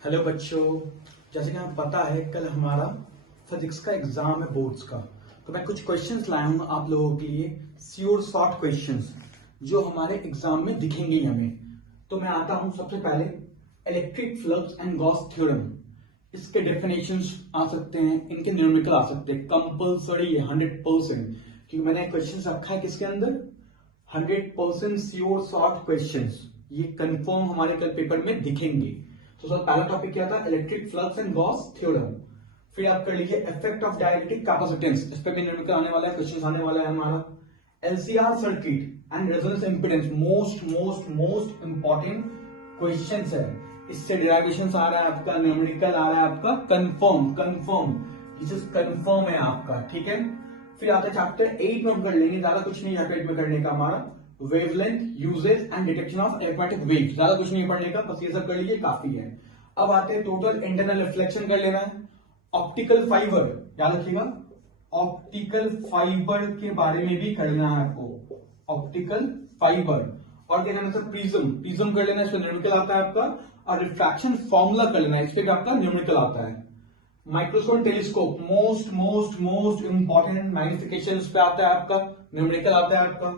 Hello बच्चों, जैसे कि हमें पता है कल हमारा फिजिक्स का एग्जाम है बोर्ड्स का। तो मैं कुछ क्वेश्चंस लाया हूं आप लोगों के लिए, श्योर शॉर्ट क्वेश्चंस जो हमारे एग्जाम में दिखेंगे ही हमें। तो मैं आता हूं सबसे पहले electric flux and Gauss theorem. इसके डेफिनेशंस आ सकते हैं, इनके न्यूमेरिकल आ सकते हैं, कंपल्सरी है 100%, क्योंकि मैंने क्वेश्चन रखा है किसके अंदर 100% श्योर शॉर्ट क्वेश्चंस। ये कंफर्म हमारे कल पेपर में दिखेंगे। तो सर पहला टॉपिक क्या था, electric flux and Gauss theorem. फिर आप कर लीजिए इफेक्ट ऑफ डाइलेक्ट्रिक कैपेसिटेंस, इस पे भी न्यूमेरिकल आने वाला है, क्वेश्चन आने वाला है हमारा। LCR circuit and resonance impedance, most most most important questions है। इससे डेरिवेशंस आ रहा है आपका, न्यूमेरिकल आ रहा है आपका, confirm confirm, this is confirm है आपका, ठीक है। फिर आता है चैप्टर 8 में हम कर लेंगे, ज्यादा कुछ नहीं चैप्टर 8 में करने का हमारा, wavelength uses and detection of electromagnetic wave, ज्यादा कुछ नहीं पढ़ने का, बस ये सब कर लीजिए काफी है। अब आते हैं टोटल इंटरनल रिफ्लेक्शन कर लेना है। ऑप्टिकल फाइबर, याद रखिएगा, ऑप्टिकल फाइबर के बारे में भी करना है आपको, ऑप्टिकल फाइबर। और क्या करना है, प्रिज्म, प्रिज्म कर लेना है, इसमें न्यूमेरिकल आता है आपका। और रिफ्रैक्शन फॉर्मूला कर लेना है, इस पे भी आपका न्यूमेरिकल आता है। Microscope telescope, most most most important, magnification पे आता है आपका, न्यूमेरिकल आता है आपका।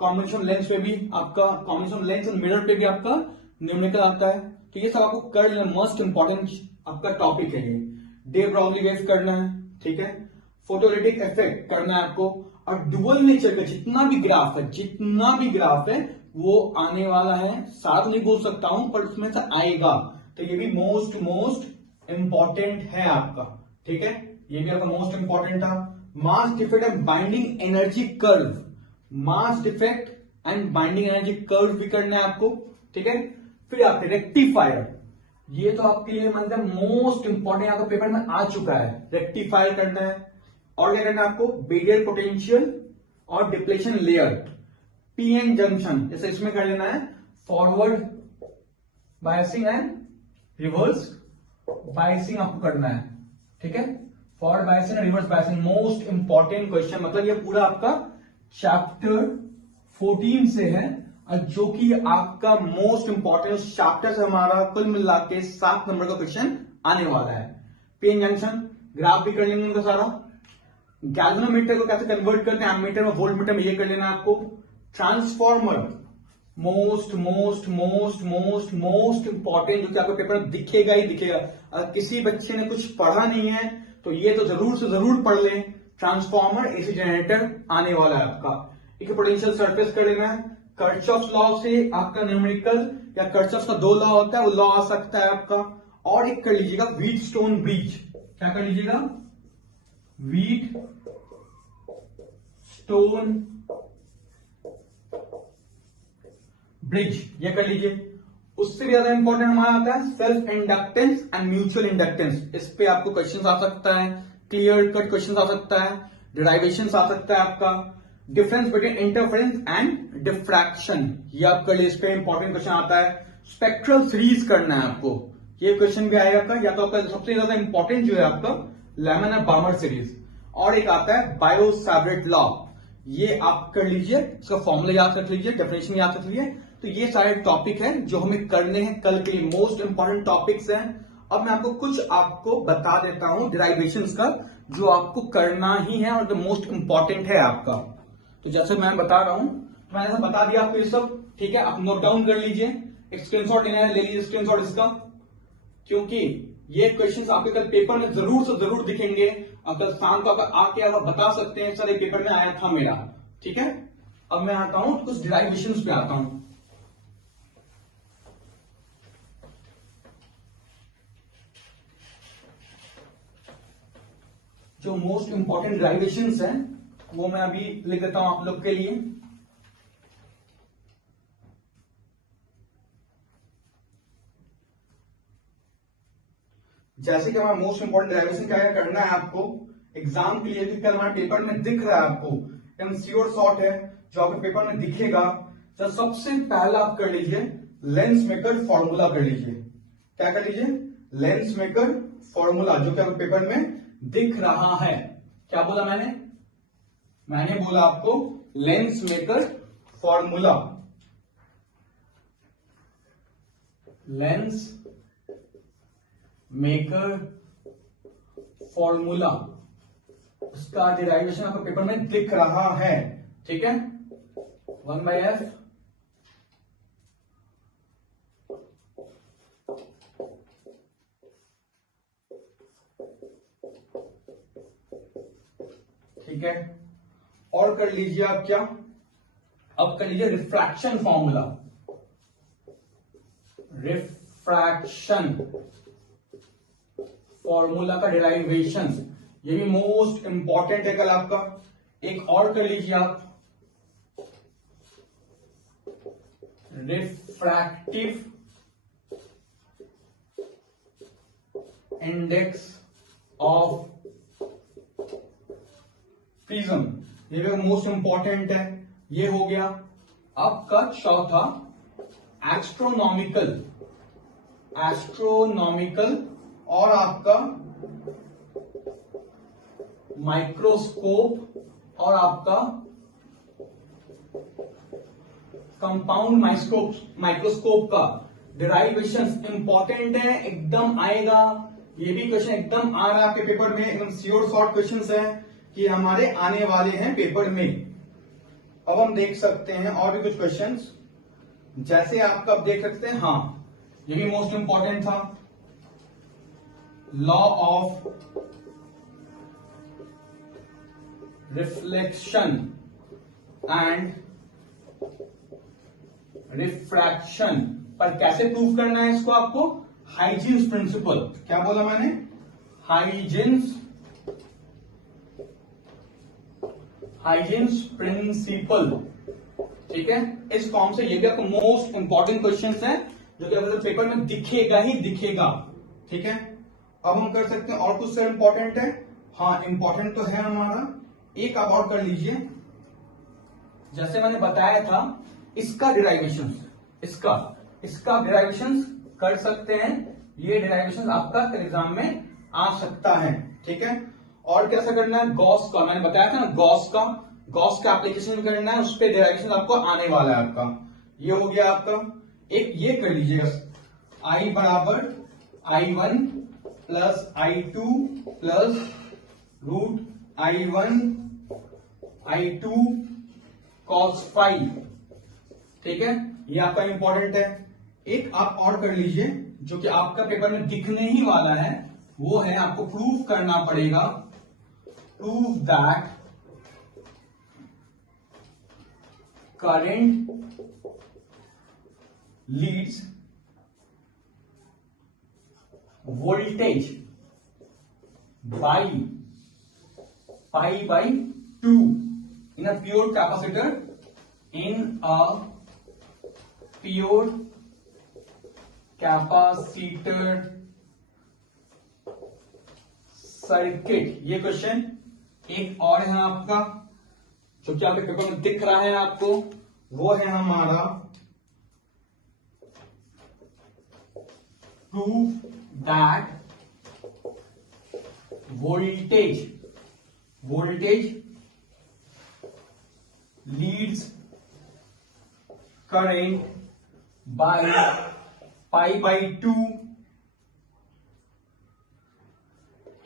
कॉम्बिनेशन लेंस पे भी आपका, कॉम्बिनेशन लेंस एंड मिरर पे भी आपका न्यूमेरिकल आता है। तो ये सब आपको कर लेना, मोस्ट इंपॉर्टेंट आपका टॉपिक है ये। डे ब्राउनली वेव करना है, ठीक है। फोटोलिटिक इफेक्ट करना है आपको। और डुअल नेचर का जितना भी ग्राफ है, जितना भी ग्राफ है वो आने वाला है, साथ नहीं बोल सकता हूं पर उसमें से आएगा। तो ये भी मोस्ट मोस्ट इंपॉर्टेंट है आपका, ठीक है। ये भी आपका मोस्ट इंपॉर्टेंट था। Mass defect and binding energy curve, mass defect and binding energy curve भी करना है आपको, ठीक है। फिर आपके रेक्टिफायर, ये तो आपके लिए मतलब मोस्ट इंपॉर्टेंट आपका पेपर में आ चुका है, रेक्टिफायर करना है। और क्या करना है आपको, बेरियर पोटेंशियल और डिप्लेशन लेयर, पीएन जंक्शन, जैसे इसमें कर लेना है forward biasing and reverse biasing आपको करना है, ठीक है। Forward biasing and reverse biasing, most important question, मतलब ये पूरा आपका चैप्टर 14 से है, और जो कि आपका मोस्ट इंपॉर्टेंट चैप्टर से हमारा कुल मिला के 7 नंबर का क्वेश्चन आने वाला है। पीएन जंक्शन ग्राफ भी कर लेंगे उनका सारा। गैल्वेनोमीटर को कैसे कन्वर्ट करते हैं एमीटर में, वोल्ट मीटर में, ये कर लेना आपको। Transformer, most most most most most important, जो कि आपको पेपर में दिखेगा ही दिखेगा। अगर किसी बच्चे ने कुछ पढ़ा नहीं है तो ये तो जरूर से जरूर पढ़ लें। ट्रांसफॉर्मर, एसी जनरेटर आने वाला है आपका। एक पोटेंशियल सरफेस कर लेना है। कर्चॉफ्स लॉ से आपका न्यूमेरिकल, या कर्चॉफ्स का 2 लॉ होता है, वो लॉ आ सकता है आपका। और एक कर लीजिएगा व्हीट स्टोन ब्रिज, क्या कर लीजिएगा, व्हीट स्टोन ब्रिज, ये कर लीजिए। उससे भी ज्यादा इंपॉर्टेंट हमारा आता है self inductance and mutual inductance, इस पे आपको क्वेश्चन आ सकता है, क्लियर कट क्वेश्चन आ सकता है, डिराइवेशन आ सकता है आपका। Difference between interference and diffraction, ये आप कर लिए, इस पे इंपॉर्टेंट क्वेश्चन आता है। स्पेक्ट्रल सीरीज करना है आपको, ये क्वेश्चन भी आएगा आपका, या तो आपका सबसे ज्यादा इंपॉर्टेंट जो है आपका लेमन और बार्मर सीरीज। और एक आता है बायो सावर्ट लॉ, ये आप कर लीजिए, इसका फॉर्मूला याद रख लीजिए, डेफिनेशन याद रख लीजिए। तो ये सारे टॉपिक हैं जो हमें करने हैं कल के लिए, मोस्ट इंपॉर्टेंट टॉपिक्स हैं। अब मैं आपको कुछ आपको बता देता हूं डिराइवेशंस का, जो आपको करना ही है और जो मोस्ट इंपॉर्टेंट है आपका। तो जैसे मैं बता रहा हूं, तो मैंने बता दिया आपको ये सब, ठीक है। आप नोट डाउन कर लीजिए, एक स्क्रीनशॉट लेना है, ले लीजिए स्क्रीनशॉट इसका, क्योंकि ये क्वेश्चंस आपके कल पेपर में जरूर से जरूर दिखेंगे। अगर शाम को अगर आके आप बता सकते हैं सर ये पेपर में आया था मेरा, ठीक है। अब मैं आता हूं कुछ डिराइवेशंस पे आता हूं। जो मोस्ट इंपॉर्टेंट डिराइवेशंस हैं वो मैं अभी लिख देता हूं आप लोग के लिए। जैसे कि हमारा मोस्ट इंपॉर्टेंट डिराइवेशन क्या करना है आपको एग्जाम के लिए, कि कल हमारे पेपर में दिख रहा है आपको, एकदम श्योर शॉर्ट है जो आपके पेपर में दिखेगा। तो सबसे पहला आप कर लीजिए लेंस मेकर फॉर्मूला कर लीजिए, क्या कर लीजिए, लेंस मेकर फॉर्मूला, जो कि आपके पेपर में दिख रहा है। क्या बोला मैंने बोला आपको lens maker formula, lens maker formula, उसका डिराइवेशन आपको पेपर में दिख रहा है, ठीक है। 1/f ठीक है। और कर लीजिए आप क्या, अब कर लीजिए रिफ्रैक्शन फॉर्मूला, रिफ्रैक्शन फॉर्मूला का डिराइवेशन, ये भी मोस्ट इंपॉर्टेंट है कल आपका। एक और कर लीजिए आप, रिफ्रैक्टिव इंडेक्स ऑफ प्रिज्म, ये भी मोस्ट इंपॉर्टेंट है, ये हो गया। आपका चौथा एस्ट्रोनॉमिकल, एस्ट्रोनॉमिकल और आपका माइक्रोस्कोप और आपका कंपाउंड माइक्रोस्कोप का डिराइवेशन इंपॉर्टेंट है, एकदम आएगा। ये भी क्वेश्चन एकदम आ रहा है आपके पेपर में, एकदम श्योर शॉर्ट क्वेश्चंस है कि हमारे आने वाले हैं पेपर में। अब हम देख सकते हैं और भी कुछ क्वेश्चंस, जैसे आपका अब देख सकते हैं, हाँ ये भी मोस्ट इंपॉर्टेंट था, law of reflection and refraction, पर कैसे प्रूव करना है इसको आपको, हाइजीन्स प्रिंसिपल, क्या बोला मैंने, हाइजीन्स प्रिंसिपल, ठीक है। इस फॉर्म से ये भी आपको मोस्ट इंपॉर्टेंट क्वेश्चंस हैं जो कि आपके पेपर में दिखेगा ही दिखेगा, ठीक है। अब हम कर सकते हैं और कुछ सर इंपॉर्टेंट है, हाँ इंपॉर्टेंट तो है हमारा, एक आप और कर लीजिए, जैसे मैंने बताया था इसका डिराइवेशन, इसका डिराइवेशन कर सकते हैं, ये डिराइवेशन आपका एग्जाम में आ सकता है, ठीक है। और कैसा करना है, गॉस का मैंने बताया था ना, गॉस का एप्लीकेशन करना है, उस पर डिराइवेशन आपको आने वाला है आपका। ये हो गया आपका, एक ये कर लीजिएगा, I बराबर I1 plus I2 plus root I1 I2 cos five, ठीक है, ये आपका इंपॉर्टेंट है। एक आप और कर लीजिए जो कि आपका पेपर में दिखने ही वाला है, वो है आपको प्रूव करना पड़ेगा, prove that current Leeds voltage by pi by 2 in a pure capacitor, in a pure capacitor circuit. ये क्वेश्चन एक और है आपका जो कि आपके पेपर में दिख रहा है आपको, वो है हमारा prove that voltage leads current by pi by 2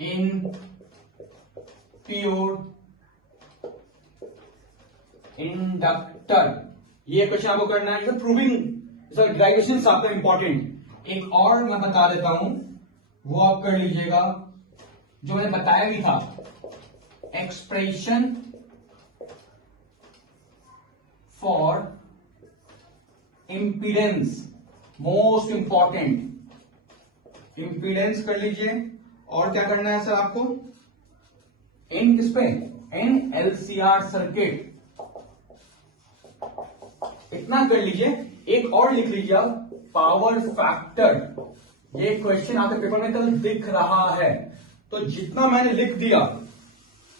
in pure inductor। ये क्वेश्चन आपको करना है, प्रूविंग इसका डिराइवेशन आपका इंपॉर्टेंट। एक और मैं बता देता हूं, वो आप कर लीजिएगा, जो मैंने बताया भी था, expression for impedance, most important, impedance कर लीजिए। और क्या करना है सर आपको, इन किस पे, इन एलसीआर सर्किट, इतना कर लीजिए। एक और लिख लीजिए आप, पावर फैक्टर। ये क्वेश्चन आपके पेपर में कल दिख रहा है, तो जितना मैंने लिख दिया,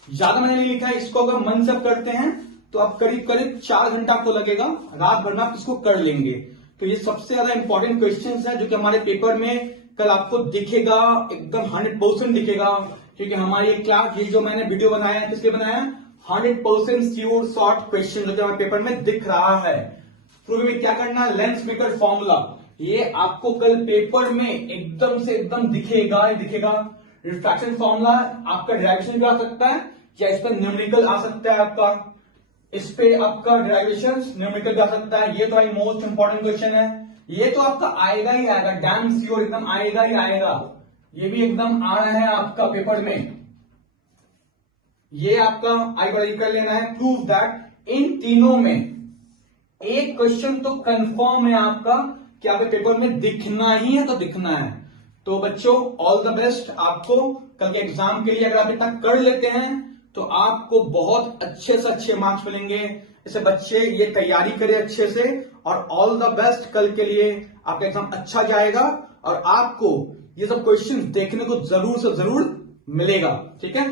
ज्यादा मैंने नहीं लिखा है, इसको अगर मन से करते हैं तो आप करीब करीब 4 घंटा आपको लगेगा, रात भर में आप इसको कर लेंगे। तो ये सबसे ज्यादा इंपॉर्टेंट क्वेश्चंस है जो कि हमारे पेपर में कल आपको दिखेगा, एकदम 100% दिखेगा, क्योंकि हमारी क्लास, ये जो मैंने वीडियो बनाया है, किसके बनाया, 100% श्योर शॉर्ट क्वेश्चन जो कि हमारे पेपर में दिख रहा है। प्रूव में क्या करना है, लेंस मेकर फॉर्मूला, ये आपको कल पेपर में एकदम से एकदम दिखेगा ही दिखेगा। रिफ्रैक्शन फॉर्मूला आपका डेरिवेशन भी आ सकता है या इस पर न्यूमेरिकल आ सकता है आपका, इस पे आपका डेरिवेशन न्यूमेरिकल भी आ सकता है। ये तो भाई मोस्ट इंपॉर्टेंट क्वेश्चन है, ये तो आपका आएगा ही आएगा, डैम श्योर एकदम आएगा ही आएगा। ये भी एकदम आ रहा है आपका पेपर में, ये आपका आई बड़ी कर लेना है। प्रूव दैट इन तीनों में एक क्वेश्चन तो कंफर्म है आपका कि आपके पेपर में दिखना ही है तो दिखना है। तो बच्चों ऑल द बेस्ट आपको कल के एग्जाम के लिए। अगर आप इतना कर लेते हैं तो आपको बहुत अच्छे से अच्छे मार्क्स मिलेंगे। इसे बच्चे ये तैयारी करें अच्छे से और ऑल द बेस्ट कल के लिए। आपका एग्जाम अच्छा जाएगा और आपको ये सब क्वेश्चंस देखने को जरूर से जरूर मिलेगा। ठीक है।